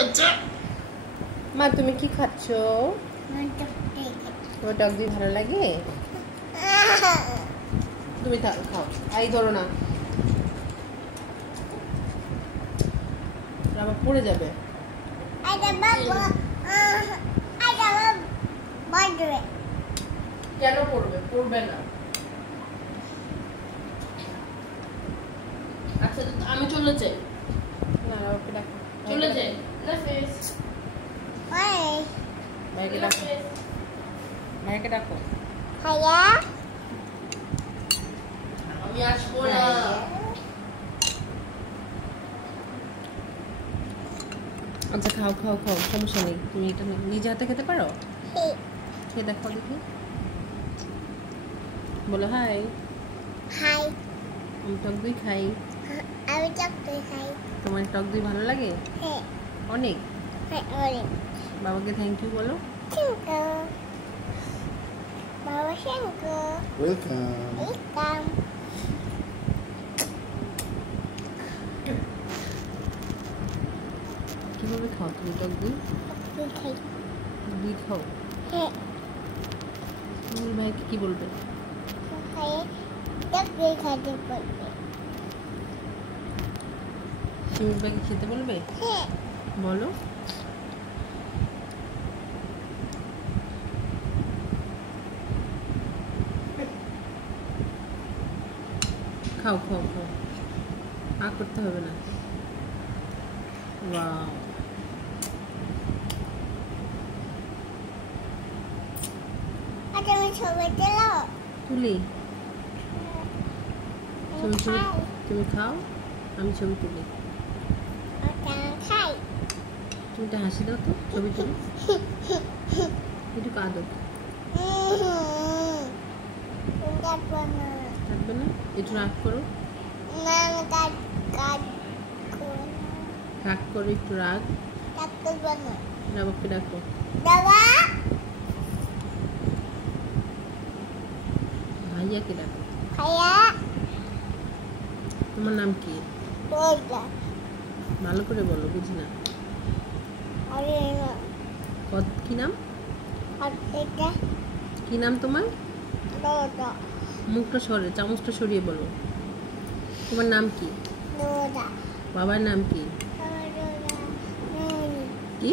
আচ্ছা মা তুমি কি খাচ্ছো? তোমার টক দই ভালো লাগে? তুমি খাও। এই ধরো না, আবার পড়ে যাবে। কেন পড়বে? পড়বে না। আচ্ছা আমি চলে যাই। না ওকে ডাকো, চলে যাই। লাফিস ভাইকে ডাকো, ভাইকে ডাকো। ভাইয়া আমি আসবো না। আচ্ছা খাও খাও খাও, সমস্যা নেই। তুমি এটা নিজে হাতে খেতে পারো? খেয়ে দেখো দেখি, বলো হাই। হাই, আমি টক দই খাই। আমি টক দই খাই। তোমার টক দই ভালো লাগে? হ্যাঁ অনেক। হ্যাঁ অনেক। বাবাকে থ্যাংক ইউ বলো। থ্যাংক ইউ বাবা, থ্যাংক ইউ। ওয়েলকাম। কিভাবে খাও তুমি টক দই? খাই। দই খাও? হ্যাঁ। তুমি ভাইকে কি বলবে? খাই, টক দই খাইতে বলবে। তুমি ভাইকে খেতে বলবে? হ্যাঁ। বলো। খাও খাও খাও, করতে হবে না। ওয়াও, আচ্ছা আমি ছবি তুলো। তুলি। আমি খাই। তুমি খাও, আমি ছবি তুলি। আচ্ছা খাই। তুমি একটা হাসি দাও তো, ছবি তুলি। একটু কাঁদো। থাকবে না, একটু রাগ করো। না আমি রাগ করো, একটু রাগ। করবো না। বাবাকে ডাকো। বাবা। ভাইয়াকে ডাকো। ভাইয়া। তোমার নাম কি? বলটা। ভালো করে বলো, বুঝি না। আরে না। কি নাম? এটা কি নাম তোমার? লোদা। মুখটা সরে, চামচটা সরিয়ে বলো। তোমার নাম কি? লোদা। বাবার নাম কি? লোদা। কি?